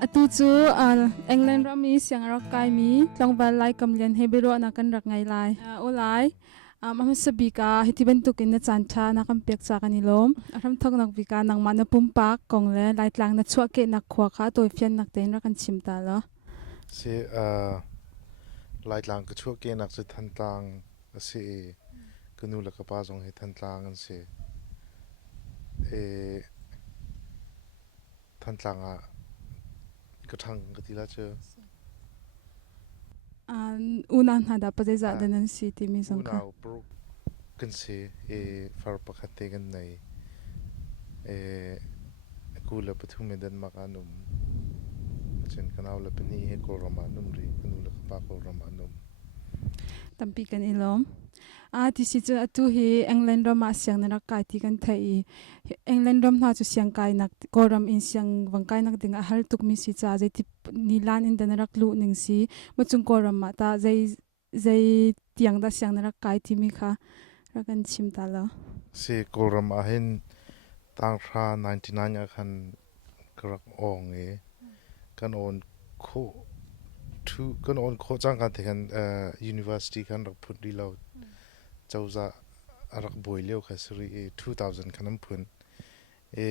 atu chu England ra mi siang rak kai mi tlangwal Lai Kam Lian he biaruahnak kan rak ngai lai olai am sabika hitiben tukin na chantha na kam pek cha kanilom aram thok nak vika nang mana pumpak kongle lai tlang na chuak ke nak khwa kha toy fian nak ten ra kan chimta lo se lai lang ka chuak ke nak se than tlang se kanu la ka pa jong he than tlang an se e than tlang a ka thang ka tila che unan hada pa za denan si ti mi song kha unau pro kan se e far pakhat te kan nei e kula pathum medan makanum chen kanau la pani he ko rama num ri kanu la ka pa ko rama num tampi kan ilom ti si chu atu hi England ram a siang na kai ti kan thai England ram na chu siang kai nak koram in siang wangkai nak ding a hal tuk mi si cha jai ti nilan in dan rak lu ning si muchung koram ma ta jai tiang da siang na kai ti mi kha ra kan chim ta la se ko rama hen tang ra 99 a khan krak ong e kan on kho thu kan on kho chang kan the kan university kan rak phut di lo chawza arak boi leo khasri 2000 kanam phun e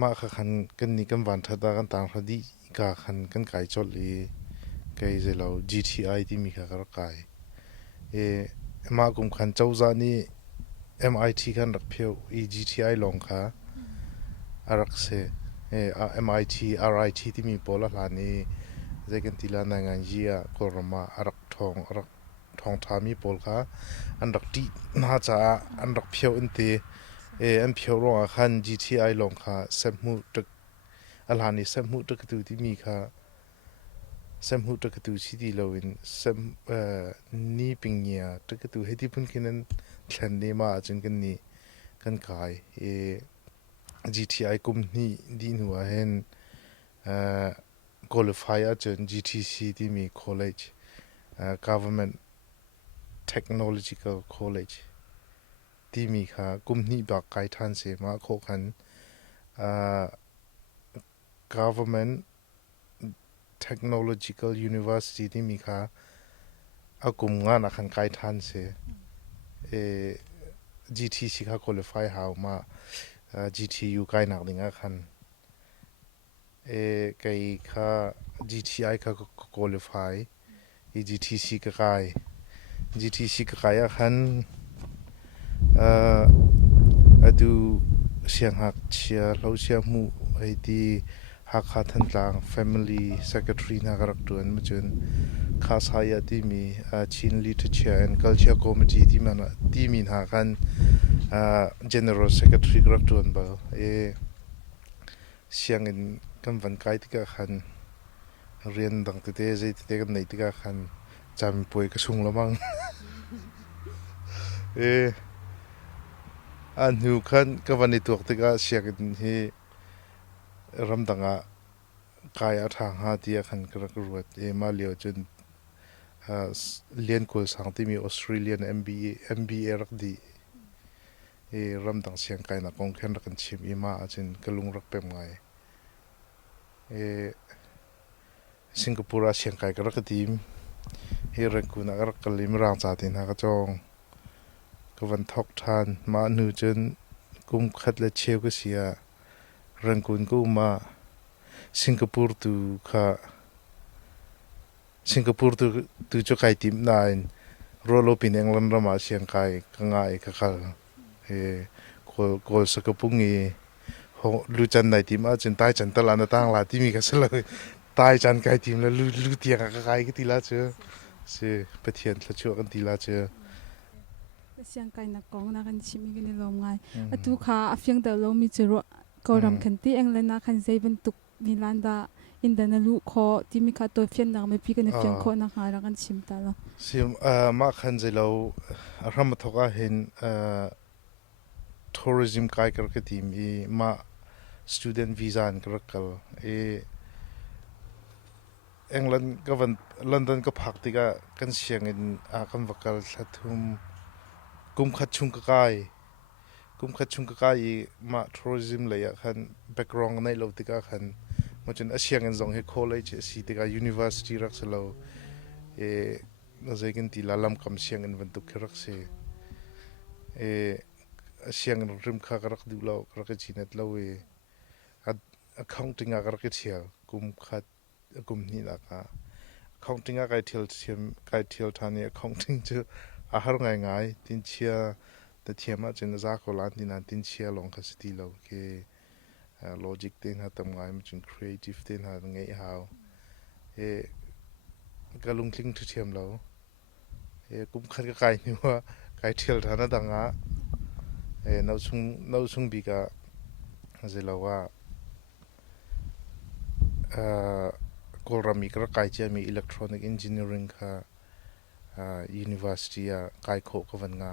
ma kha khan kan ni kan van thada kan tang khadi ka khan kan kai chol li kai zelo GTI ti mi kha kar kai e ma kum khan chawza ni MIT kan rak pheu GTI long kha arak se MIT RIT ti mi pola hlani zekan tila na ngan jia korma arak thong thami pol kha an rak ti na cha an rak pheu inte an pheu ro khan GTI long kha semhu tek alhani semhu tek tu ti mi kha semhu tek tu chi di lowin sem ni pingya tek tu heti pun kinan thlan ne ma chen kan ni kan kai GTI kum ni di nu a hen qualify a chen GTC ti mi college government technological college ti mi kha kum ni ba kai than se ma kho khan government technological university ti mi kha akum nga na khan kai than se GTC kha qualify how ma GTU kai nak dinga khan kai kha GTI kha qualify GTC ka kai GTC ka kaya khan adu siang hak chia lo sia mu ai ti hak kha than tlang family secretary na garak tuan ma chun khas haya ti mi chin literature and culture committee ti mana ti min ha khan general secretary garak tuan ba siang in kan van kai ti ka khan rian dang te zai te kan nei ti ka khan cham poi ka sung lamang an hu khan ka vani tok te ka siakin hi ramdanga kaya thang ha tia khan krak ruat ma leo chun lian kul sang ti mi Australian MBA rak di ramdang siang kai na kong khen rakan chim ma chin kalung rak pem ngai Singapore siang kai ka rak tim he ranku na rak kalim rang cha tin ha ka chong ka van thok than ma nu chen kum khat le cheu ka sia rankun ku ma Singapore tu kha Singapore tu cho kai tim nine rolo pin England rama siang kai ka ngai ka khal kol sa ka pungi ho lu chan nai tim a chen tai chan tala na tang la ti mi ka sala tai chan kai tim la lu tia ka kai ki ti la che se pathian thla chu kan ti la che siang kai na kong na kan chimi gini lom ngai atu kha afyang da lo mi chero koram khan ti England na khan zeiben tuk nilanda indana lu kho ti mi kha to fian na me pi kan fian kho na ha ra kan chim ta la sim ma khan zelo ram thoka hin tourism kai kar ka tim ma student visa an kar kal England govern London ka phak ti ka kan siang in kan vakal thathum กุมขัดชุงกะกายกุมขัดชุงกะกายมาทัวริซึมเลยอะคันแบ็กกราวน์ในเราติกาคันมาจนอาเซียนกันส่งให้ college สิติกา university รักษาเราน่าจะกันที่ลาลัมคำเสียงกันบรรทุกรักษาอาเซียนกันริมข้ากรักดูเรารักจีนเราaccounting รักเที่ยวกุมขัดกุมนี่ละค่ะ accounting ไกเที่ยวไกเที่ยวทานี่ accounting จะอาหารง่ายๆตินเชียแต่เทียมอาจจะจากโคลานที่นั่นตินเชียลงคัสติเราเคlogic เต็นหาทำง่ายมันจน creative เต็นหาง่ายหาวก็ลุงคลิงทุเทียมเรากุมขัดก็ไกนี่ว่าไกเที่ยวทานั่นดังอ่ะนาซุงบีกาจะเล่าว่ากอลรามีก็ไกจะมี electronic engineering ค่ะ university ไกโคกวันงา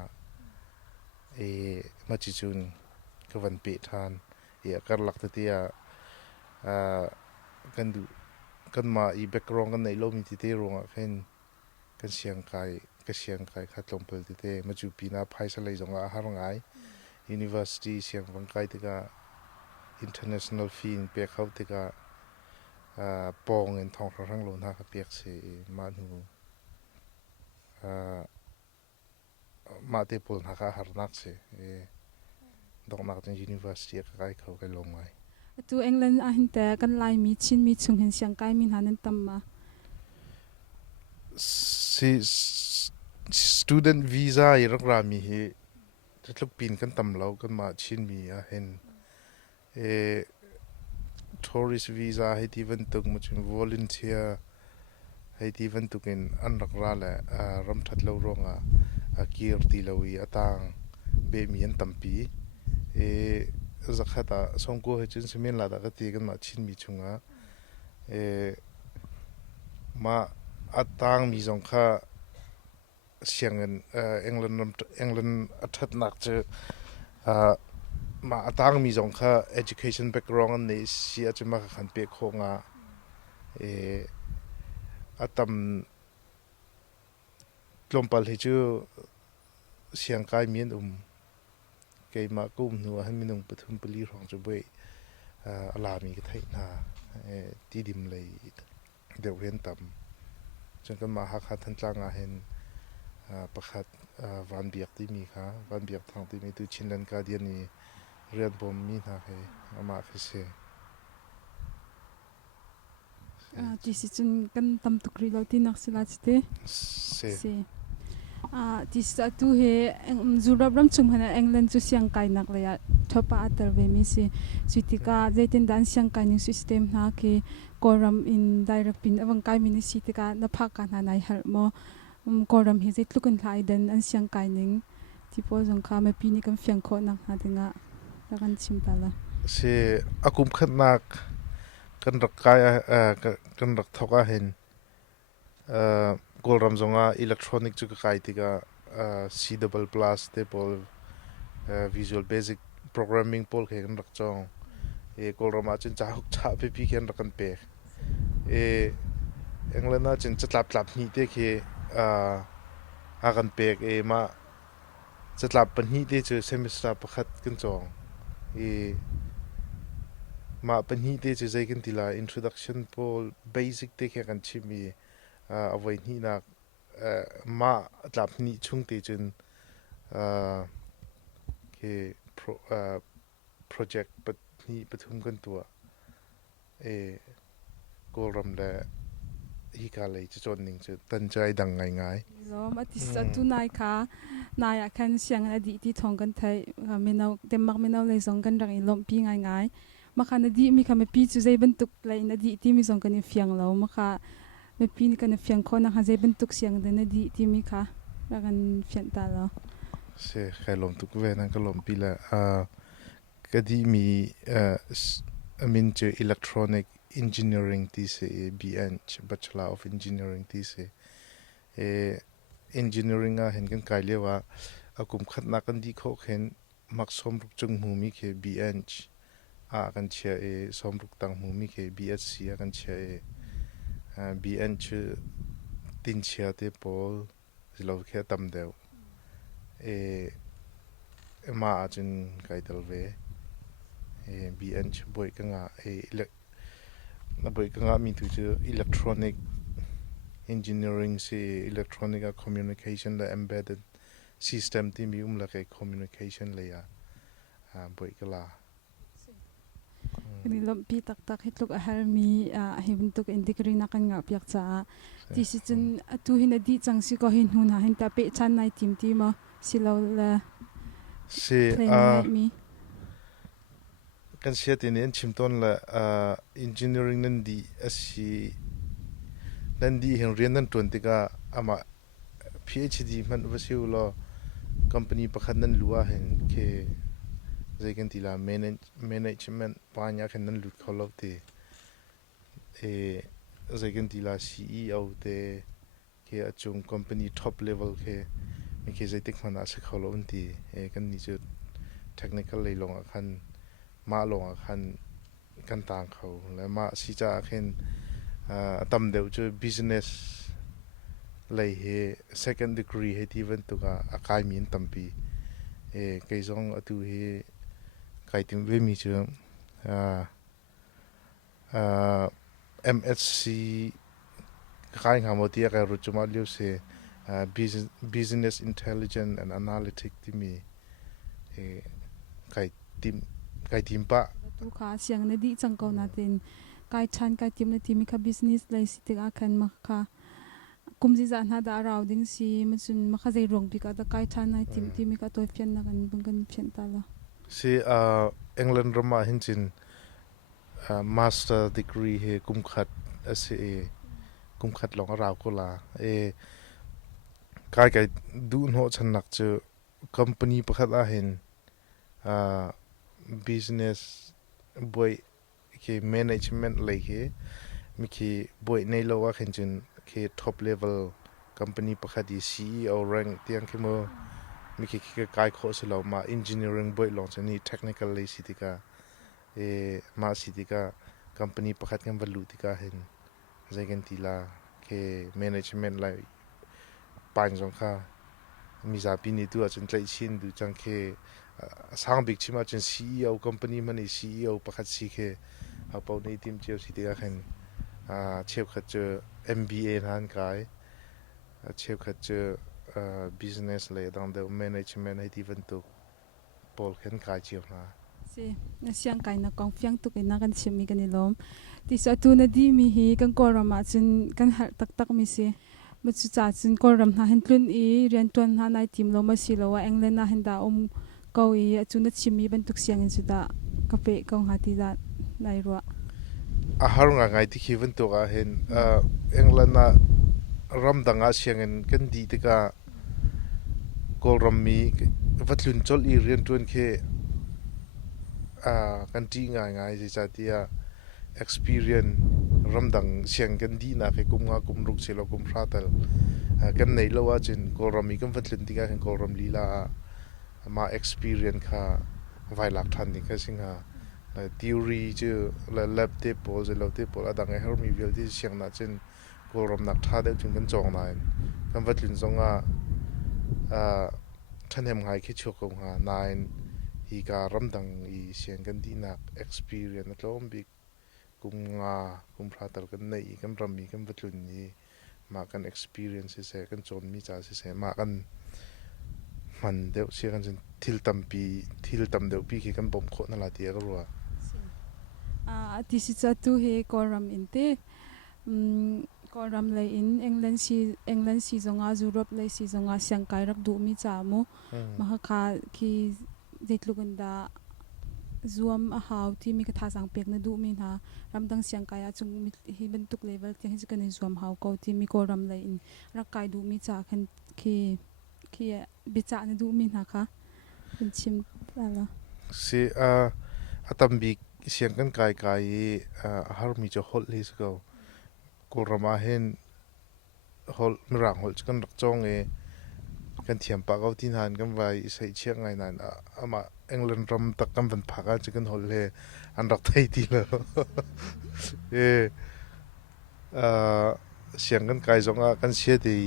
มาจิจุนกวันเปิดทานการหลักที่กันดูกันมาbackground กันในโลกมีที่รองอ่ะเห็นกันเสียงไกขัดลมเปิดที่มาจูปีน่าพายสไลด์จงอาหารง่าย university เสียงวังไกที่ก็ international fee เปียกเขาที่ก็ปองเงินทองทั้งโลน่ากับเปียกเสียมาหนูมาเตปอลนักอาหารนักเสียดอกนักจาก university ก็ไกเขาไกลงไงตัวเอ็งเล่นอาหินแต่กันไล่มีชินมีชงเห็นเสียงไกมีหันตั้มมาstudent visa อีรักรามีจะลุกปีนกันตั้มเรากันมาชินมีเห็นtourist visa ให้ที่วันตุกมาจน volunteer ให้ที่วันตุกินอันรักราแหละรำทัดเราร้องเกียรติเราต่างเบมีอันตั้มปีสักขณะส่งกูให้จนสมัยหลังก็ตีกันมาชินมีชงมาต่างมีสองข้าเสียงเงินอังกฤษอัฐนักจะมาต่างมีสองข้า education background ในเสียจะมาขันเปียกของตั้มลมพัดให้จูเสียงกายมีนเกยมากุ้มหนัวให้มีนุ่งปฐุมปลีของจุบวยลามีกระไทนาที่ดิมเลยเดี๋ยวเรียนต่ำจนกันมาหักทันจ้างเห็นประคัดวันเบียกที่มีค่ะวันเบียกทางที่มีตัวชินเลนกาเดียนี่เรียนบ่มมีนะเฮมาคือเสที่สิจนกันตั้มตุกรีเราที่นักศิลป์เสที่สัตว์เฮจูรับรำชงหันเอ็งเลนจูเสียงไกนักเลยทว่าอัตราเวมิสิสุติกาใจเต็นดันเสียงไกนิ่งสิสเต็มนักกอรัมอินได้รับปินอวังไกมินิสิติกานับพักกันหาฮัลโมกอรัมเฮจิตลุกันหลายเดินอันเสียงไกนิ่งที่พอสงครามปีนี้กันเฟียงโคนักหาถึงแล้วกันชิมตาละเสอากุมขันนักกันรักกายกันรักทว่าเห็นกอลรัมจงอิเล็กทรอนิกส์จุกไกติกาC double plus เตปอลVisual Basic Programming ปอลเกันรักจงกอลรัมอาจจะจ้าหุกจ้าไปพี่กันรักกันเปะอังเลน่าจะจัดลับนี่เด็กอากันเปะมาจัดลับปัญหาเด็กจะเซมิสตาร์ประคัดกันจงมาปัญหาเด็กจะใจกันทีละ Introduction ปอล Basic เด็กกันชิมีเอาไว้นี่นักมาจับนี่ช่วงที่จนproject ปัจนี่ปฐุมกันตัวกอลรัมและฮิกาเลยจะจนหนึ่งจะตั้งใจดังง่ายๆล้อมาที่สัตว์ตัวนายค่ะนายอยากเห็นเสียงอดีตที่ท่องกันไทยไม่เอาเต็มมักไม่เอาเลยส่งกันดังอีลมปีง่ายๆมาค่ะอดีตมีคำว่าปีจุใจบรรทุกเลยอดีตที่มีส่งกันเฟียงแล้วมาค่ะไม่ปีนี้กันเฟียงคนนะคะใจบรรทุกเสียงเดินอดีตที่มีค่ะแล้วกันเฟียงตาแล้วเสียใครลมทุกเวนั่นก็ลมปีละก็ดีมีมินเจอ electronic engineering ที่เส BEng Bachelor of Engineering ที่เสengineering เห็นกันไกลเลยว่าอากุมขัดนักกันดีเขาเห็นมักสมรุกจงมูมีเค BEng กันเชียสมรุกตังมูมีเค BSc กันเชียBEng ตินเชียเตปอลเราแค่ตำเดียว เอมาจนไกลตลเวบีเอ็นชบ่อยก็งานับบ่อยก็งามีตัวเจอ electronic engineering สิ electronic communication และ embedded system ที่มีละcái communication เลยบ่อยก็ลานี่ลมปีตักฮิตลุกอาหารมีฮิบันตุกอินดิกรีนักงาเปียกจ้าที่สิจนตูหินอดีจังสิก็หินหุนหาหินตาเปชันในทีมที่มาสิเราละเพลงในมีกันเสียทีนี้ชิมต้นละengineering นั่นดีสินั่นดีเห็นเรียนนั่นตัวนี้ก็มา PhD มันว่าสิวละ company ประคันนั่นลัวเห็นแค่ใจกันทีละ management ปานยาแค่นั้นหลุดเขาแล้วทีใจกันทีละ CEO ทีแค่จง company top level แค่ไม่แค่ใจติดมันอาศัยเขาแล้วทีกันนี่จะ technical เลยลงคันมาลงคันกันต่างเขาแล้วมาสิจะแค่ตำเดียวจะ business เลย second degree ให้ที่วันตุกอาคายมีนตั้มปีไกจงอตุไกติมเวมีเชื่อMSc ขายหาโมทีไกรุจมาเลี้ยวเสbusiness intelligence and analytics ที่มีไกติมปะตุกาเสียงในดีจังเกานาเต็นไกชันไกติมในทีมีค่ะ business เลยสิติกาคันมาค่ะกุมจิจานหาดาราวดิ้งสิมันจุนมาค่ะใจรวงปีกาตะไกชันในทีมที่มีค่ะตัวเพียนนักันบังกันเพียนตาละสิEngland รมาหินจินmaster degree เฮกุมขัดกุมขัดลองราวกุลากายดูนหัวฉันนักเจอ company ประคัดอาเห็นbusiness boy คือ management เลยมีคือ boy ในโลกเห็นจินคือ top level company ประคัดดี CEO rank ที่ยังคือมีคือกายโคสเรามา engineering boy ลองจะนี่ technical เลยสิติกามาสิติกา company ประคัดกัน value ติกาเห็นใจกันทีละคือ management เลยปานจงค่ะมีสาปีนี้ตัวจนใจชินดูจังคือสร้างบิ๊กชิมาจน CEO company มัน CEO ประคัดสิคือเอาเป้าในทีมเจียวสิติกาเห็นเชียบขัดเจอ MBA นั่นกายเชียบขัดเจอbusiness เลยดังเดียว management ให้ที่วันตุกปอลขึ้นกายเชียวนะสิเสียงไก่นักกองเฟียงตุกนักกันชิมีกันนี่ลมที่สุดตัวนั้นดีมีฮีกันกอรามาจนกันหักตักมีสิมันสุดท้ายจนกอรำหาเห็นตุนเรียนตุนหาในทีมเรามาสิเราว่าเอ็งเลน่าเห็นดาเกาจนนั้นชิมีบรรทุกเสียงสุดากาเฟกองหาที่ดาในรัวอาหารง่ายที่คิดวันตุกเห็นเอ็งเลน่ารำดังอาเสียงกันดีที่กากอรำมีวัดลุนจอลเรียนตุนแค่กันที่ง่ายจะที่ experience รำดังเสียงกันดีนะแค่กุมรุกเสลกุมพระตัลกันในละว่าจนกอรำมีกันวัดลุนที่กาเห็นกอรำลีลามา experience ค่ะไวหลักทันนี่ก็สิ่งหาtheory จะและ lab เทปโพสและ lab เทปโพสดังไงเขามีเวลที่เสียงน่ะจนกอรำนักท่าเดียวจนกันจองนายกันวัดลุนจงท่านเห็นไงคิดชัวร์คงหานายอีการำดังอีเสียงกันดีนัก experience แล้วก็มีกุมพระตัลกันในกันรำมีกันวัดลุนนี้มากัน experience เสียกันจนมีจ่าเสียมากันมันเดี๋ยวเสียกันจนทิลตัมเดี๋ยวพี่กันบ่มโคนั่นละเดียก็รัวที่สิจะตัวเฮกอรำอินเตกอรำเลยอินเอ็งเลนซีจงอาจูรบเลยซีจงอาเสียงไกรักดูมีจามูมาค่ะคีเด็ดลูกันดาzoom หาวที่มีกระทาสังเปียกนะดูมีนะรำดังเสียงไกจงมีฮิบันตุกเลเวลที่ให้จะกันใน zoom หาวก็ที่มีกอรำเลยอินรักไกดูมีจาคันคีบิจานะดูมีนะคะเป็นชิมอะไรสิตัมบีเสียงกันไกฮาร์มีจะฮอลเลยสก็กอรำมาเห็นฮอลไม่ร่างฮอลจะกันรักจ้องกันเทียมปากเอาที่นานกันไว้ใส่เชียงไงนานมาเอ็งเลนรำตักกันเป็นผักจะกันฮอลเลยอันรักไทยทีแล้วเสียงกันไกจงกันเสียดี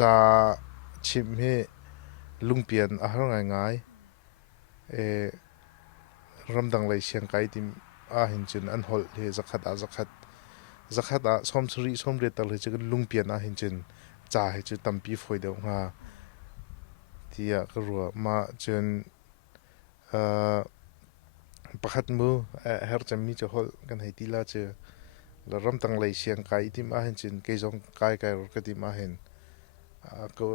จะชิมให้ ลุงเปียนอาหารง่ายเอรำดังเลยเสียงไก่ที่หินจินอันหอลเฮจักขัดสอมสุริสอมเรตัลเฮจักลุงเปียนหินจินจ่าเฮจัตั้มปีฝอยเดียวงาที่ก็รัวมาจนประคัดมือเฮร์จำมีจะหอลกันให้ทีละเจอแล้วรำดังเลยเสียงไก่ที่หินจินเกยจงไก่รถก็ที่หินก็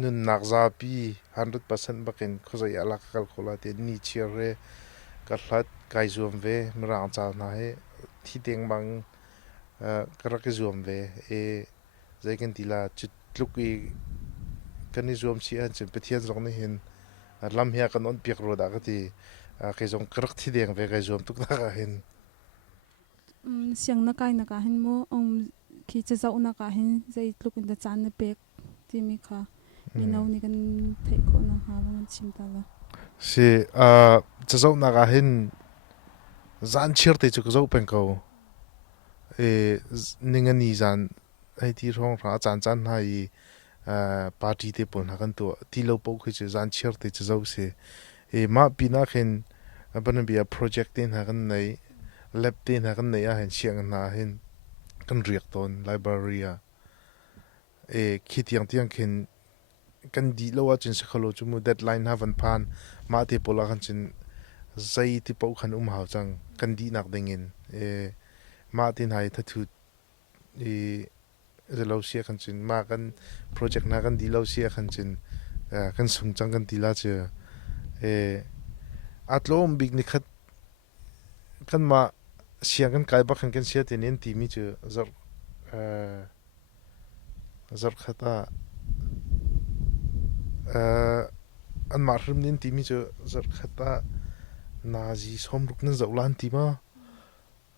นุนนักซาปี100%บักินเขาจะอยากลักกัลโคลาเตนี่เชียร์เรกัลลัดไก่จวมเวมรางจ้าหน้าเฮที่เตียงบางกระกจวมเวใจกันทีละจุดลุกอีกันนี่จวมเชียร์จนไปเที่ยวตรงนี้เห็นลำเฮียกันนนเปียกโรดากที่เกยจงกระกที่เตียงเวไก่จวมทุกท่าเห็นเสียงนักไก่นักเห็นโมคิดจะเจ้านักเห็นใจลูกอินเดจานเนเปกที่มีค่ะมีน้องนี่กันเทคโอนะคะมันชิมตาละสิจะเจ้านักเห็นจานเชียร์ที่จะเจ้าเป็นเขานิ่งนี่จานไอ้ที่ร้องร้าจานให้ปาร์ตี้ที่ปนหักันตัวที่เราพูดคือจานเชียร์ที่จะเจ้าสิมาปีนักเห็นบันเบียโปรเจกต์ที่หักันในแล็บที่หักันในเห็นเสียงน่าเห็นกันเรียกตอนไลบรารีคิดอย่างที่ยังเห็นกันดีแล้วว่าจินสักโลจุมูเดดไลน์ฮาวันพานมาที่ปลากันจินใจที่ปกขันหาวจังกันดีนักดิ่งมาที่ไหนทัดทุจะเล่าเสียกันจินมากันโปรเจกต์นักกันดีเล่าเสียกันจินกันสูงจังกันดีละเจออัตโลมบิ๊กนิคัดกันมาเสียงกันไกลบักกันเสียแต่เน้นทีมีเจอจัดขัดอันมาเริ่มเน้นทีมีเจอจัดขัดนาซีสมรุกนั้นจะอุลันทีมา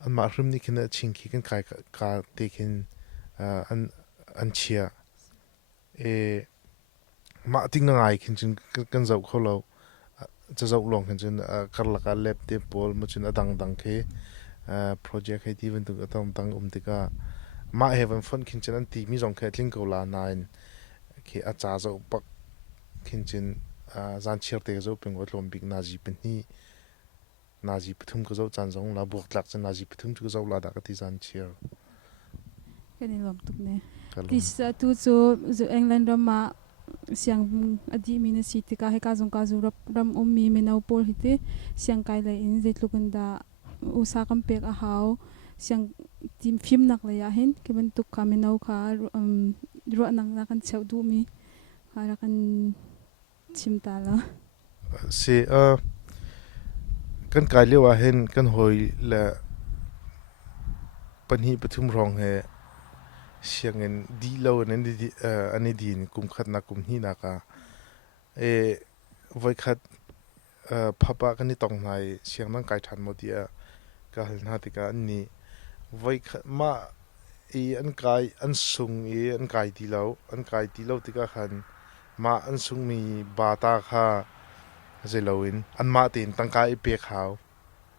อันมาเริ่มนี่คือชิงคีกันไกลกาเทคินอันเชียมาทิ้งง่ายขึ้นจนกันจะเขาเราจะจะลองขึ้นจนการละการเล็บเตปอลมาจนดังเคโปรเจกต์ให้ที่วันตุกดังติกามาเฮวันฟันขึ้นจนอันทีมีสองแค่ลิงก์กูลานายเคอาจารย์จะปักขึ้นจนจานเชียร์เตะจะเป็นวัดลมบิ๊กนาจีเป็นนี่นาจีปฐุมก็จะจานจงลาบวกหลักจนนาจีปฐุมก็จะลาดักที่จานเชียร์กันนี่ลมตุกเนี่ยที่สตูจูอังกฤษรำมาเสียงอดีมีนสิทธิกาให้กาจงกาจูรำมีเมนาวพอลฮิตเสียงไกลเลยอินเจตลูกันดาอุตสาหกรรมเป็กอาหาวเสียงทีมฟิล์มนักเลยเห็นคือมันตุกคาเมนาวค่ะรัวนักกันเชาดูมีค่ะรักันชิมตาละเสียกันไกลเรียกว่าเห็นกันหอยและปัญหาปฐุมรองเฮเสียงเงินดีเล่าอันนี้อันนี้ดีนกุมขัดนักกุมนี่นักไว้ขัดพับกันนี่ตรงไหนเสียงนั่งไกลทันหมดเดียก็เห็นหาติกาอันนี้ไว้ขัดมาอันไกลอันสูงอันไกลดีเล่าติกาขันมาอันสูงมีบาตาค่ะเจลวินอันมาตินตั้งกายเปียขาว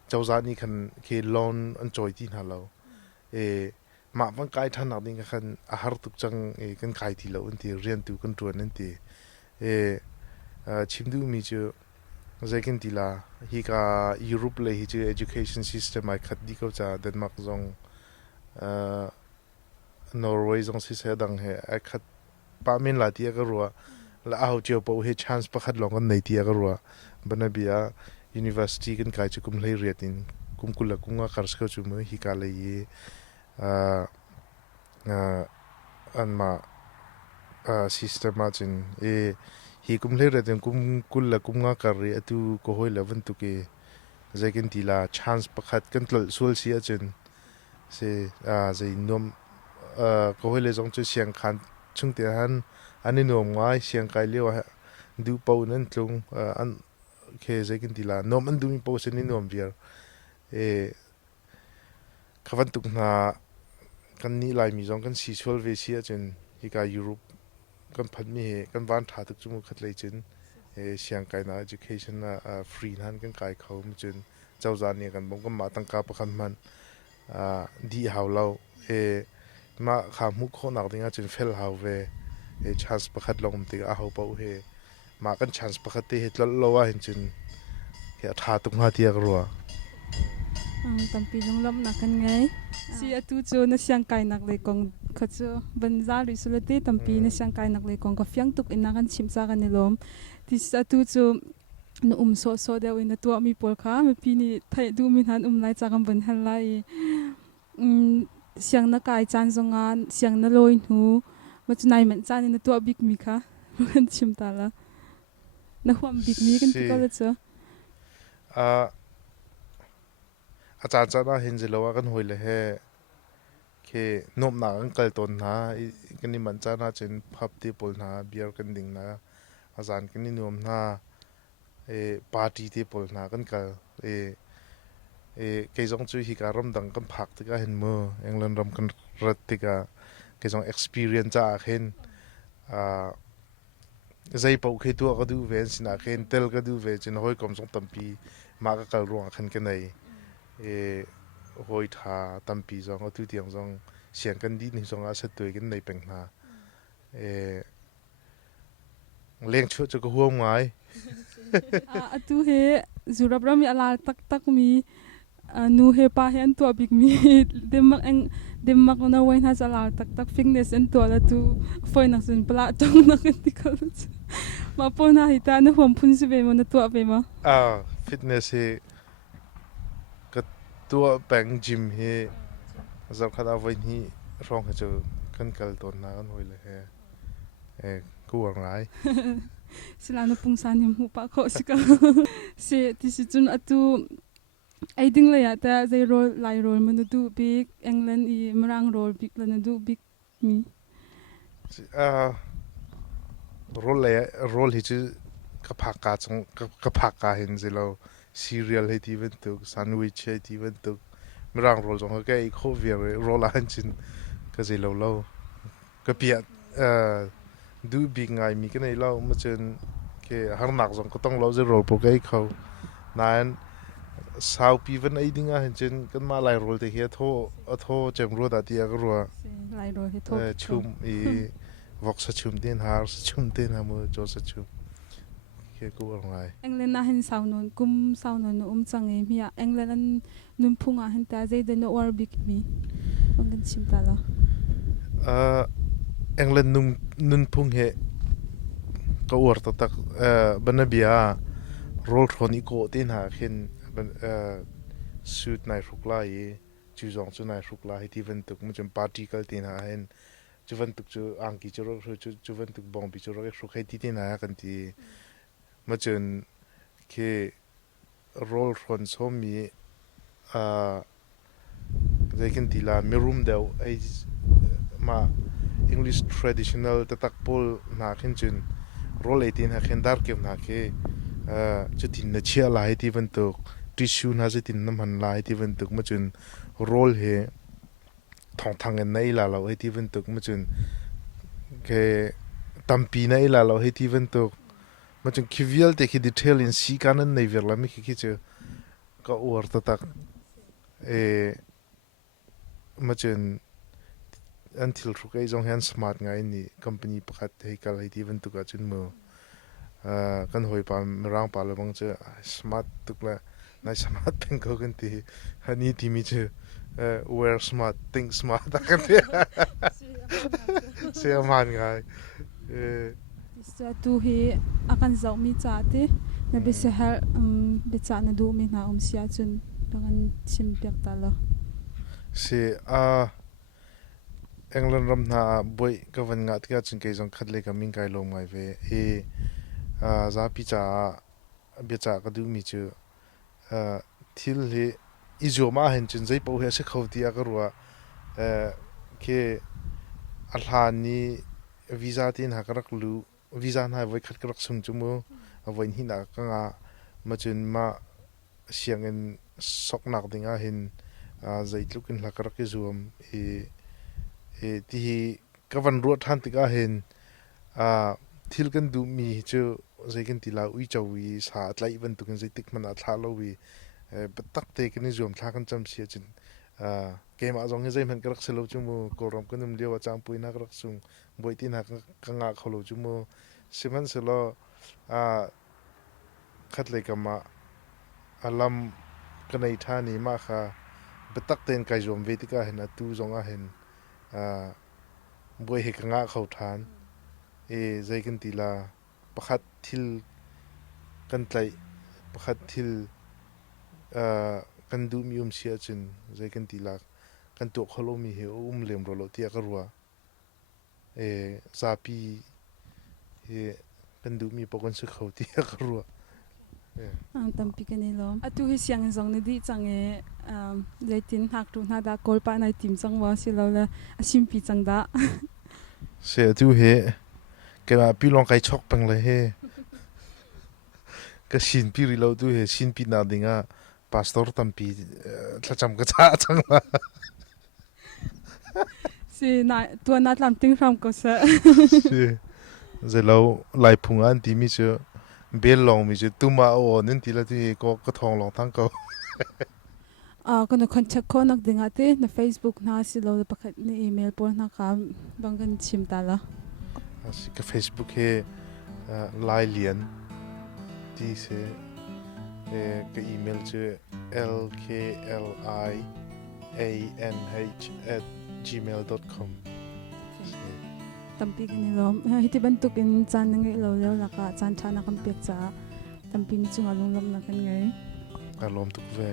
เจ้าจานี่ขันเคลอนอันจอยที่นั่นเรามาวันไกลท่านนักดิ้งกันอาหารตุกจังกันไกลที่เราอันที่เรียนตัวกันตัวนั่นที่ชิมดูมีเจอใจกันที่ละฮิกายุโรปเลยฮิเจอ education system ไอขัดดีเขาจะเดนมาร์กจงนอร์เวย์จงสิเสดังเฮไอขัดป้ามินลาที่ก็รัวแล้วเอาเจ้าปูเฮ chance ประคัดลองกันในที่ก็รัวบันบีย university กันไกลจะกุมเลยเรียนกุมกุลกุมว่าคาร์สเขาจุ่มฮิกาเลยอันมาsystem มาจินฮิกุมเลยเรื่องกุมกุลละกุมงาคารีตุโคหอยเลวันตุเกใจกันทีละ chance ประคัดกันตลอดส่วนเสียจินเสียใจนมโคหอยเลยจงจะเสียงขันช่วงเดียนอันนี้นมง่ายเสียงไกลเรียกว่าดูเป่านั่นตรงอันเคใจกันทีละนมอันดูมีเป่าเส้นนี้นมเดียวขวันตุกนากันนี่ลายมีจงกันซีซัวเวเซียจนฮิกายุโรปกันพันมีกันวันถาตุกจมูกขัดเลยจนเสียงไกลนะ education นะฟรีนั่นกันไกลเขาจนเจ้าจานเนี่ยกันผมก็มาตั้งกาประคันมันดีหาวเรามาขามุกคนหนักดิ้งจนเฟลหาวเวchance ประคัดลงติกาหาวเป่า มากัน chance ปกติเฮ็ดละว่าเห็นจินเฮ็ดท่าตุกหาเตียกรัวtampi lom nak kan ngai si atu chu na siang kai nak le kong kha chu banza ri sulati tampi na siang kai nak le kong ka fyang tuk ina kan chim cha kan ni lom ti atu chu no so de in tu mi pol kha mi pi ni thai du mi han lai cha kan ban hal lai siang na kai chan zonga siang na loi nu ma chu nai man chan in tu big mi kha kan chim ta la na huam big mi kan ti ko la chuอาจารย์จะน่าเห็นสิแล้วว่ากันหอยเลยแฮ่เคนบหนักกันเกิดต้นนะกันนี่มันจะน่าจะพับที่ปนนะเบียร์กันดิ่งนะอาจารย์กันนี่นวมนะปาร์ตี้ที่ปนนะกันกันเกยจงช่วยฮิการรำดังกันพักที่ก็เห็นมือเองเล่นรำกันรัดที่ก็เกยจง experience จะเห็นใจเป่าเคยตัวก็ดูเวนสินะเห็นเตลก็ดูเวนจนหอยกลมสองตั้มปีมากก็รวงขันกันในหอยทาตั้มปีจงก็ทุกที่จงเสียงกันดีนี่จงอาศัยตัวกันในเป็นนาเลี้ยงชั่วจะก็ห่วงไงtu he zurabra mi ala tak mi nu he pa hen to big mi demak na wain has ala tak fitness en to la tu foi nak sun pla tong na kan ti ko ma po na hita na hom phun si be mo na to be ma fitness he ka to bang gym he zar khada vai ni rong ha chu kan kal ton na kan hoi le he ku wang lai sila na pung san him hu pa ko sika se ti si chun atu ai ding la ya ta zai rol lai rol man du big england I marang rol big la na du big mi rol hi chu ka phak ka chung ka phak ka hin zelo cereal he ti ven tu sandwich he ti ven tu marang rol jong ka I kho ver rol han chin ka zelo lo ka pia du big ngai mi ka nei lo ma chen ke har nak jong ko tong lo ze rol po kai kho nan sao pi ven ai dinga hen chen kan ma lai rol te he tho chem ro da ti ga ro lai rol he tho chum vok sa chum den har sa chum den ha mo jo sa chum ke ko ngai england na hen sao non chang e mi england an nun phunga hen ta zai de no war big mi ongan chim ta la england nun phung he ko war ta tak banabia rol thoni ko tin ha khin suit nai rukla ye chu jong chu nai rukla hi ti ven tuk mu chem party kal tin ha hen chu ven tuk chu angki chu ro chu ven tuk bong bi chu ro ru khai ti tin ha kan ti ma chen ke rol thon so mi they can tila merum deu ai ma english traditional tatak pol na khin chun rol 18 ha khen dar ke na ke chu tin na chia lai ti ven tuk tissue na je tin nam han lai ti ven tuk ma chun rol he thong en nei la lo he ti ven tuk ma chun ke tampi nei la lo he ti ven tuk ma chun kivial te ki detail in si kanan nei ver la mi ki chu ka or ta tak ma chun until thuk ai jong han smart ngai ni company pakhat he kal he ti ven tuk a chun mo kan hoi pa rang pa la bang che smart tuk la nai smart pen ko kan ti hani ti mi che wear smart think smart ta kan se man ngai sa tu he akan zau mi cha te na be se har be cha na du mi na sia chun dangan chim pek ta la se england ram na boy ka van nga tia chun ke jong khat le ka ming kai lo mai ve za pi cha be cha ka du mi chu thil he izoma hen chun zai po he se khau tia ka ruwa ke alhani visa tin ha karak lu visa na voi khat karak sung chu mo avoin hi na ka nga ma chun ma siangin sok nak dinga hin zai tlukin la karak ke zoom ti ka van ro than ti ka hin thil kan du mi chu zai kan ti la ui chawi sa tlai ban tu kan zai tik man a thla lo wi batak te kan zoom thla kan cham sia chin ke ma jong zai man karak selo chu mo ko rom kan um lewa chang pui na karak sung boi tin ha ka nga kholo chu mo siman selo khát lấy cái mà alam cái này tha ni mà kha betak ten kai zom ve tika hen atu zonga hen boi he kanga khau than zai kan tila pakhat thil kan tlai pakhat thil kan du mi sia chin zai kan tila kan to kholo mi he lem ro lo tia ka ruwa zapi he kan du mi pokon se khau tia ka ruwa tampi kan ilom atu hi siang zong ni di change leitin hak tu na da kolpa nai tim chang wa silola asim pi chang da se atu he ke ma pi long kai chok pang le he ka sin pi ri lo tu he sin pi na dinga pastor tampi thacham ka cha chang la si na tu na lam ting ram ko sa se ze lo lai phung an ti mi che bel long mi che tu ma o nen ti la ti ko ka thong long thang ko kono contact ko nak dinga te na Facebook na silola pakhat ni email por na ka bangkan chim ta la ka Facebook he Lai Lian ti se ka email che lklianh@gmail.com tampi kan ilom hiti bantuk in chan ngai lo lo la ka chan thana kam pek cha tampi ni chunga lunglom na kan ngai alom tuk ve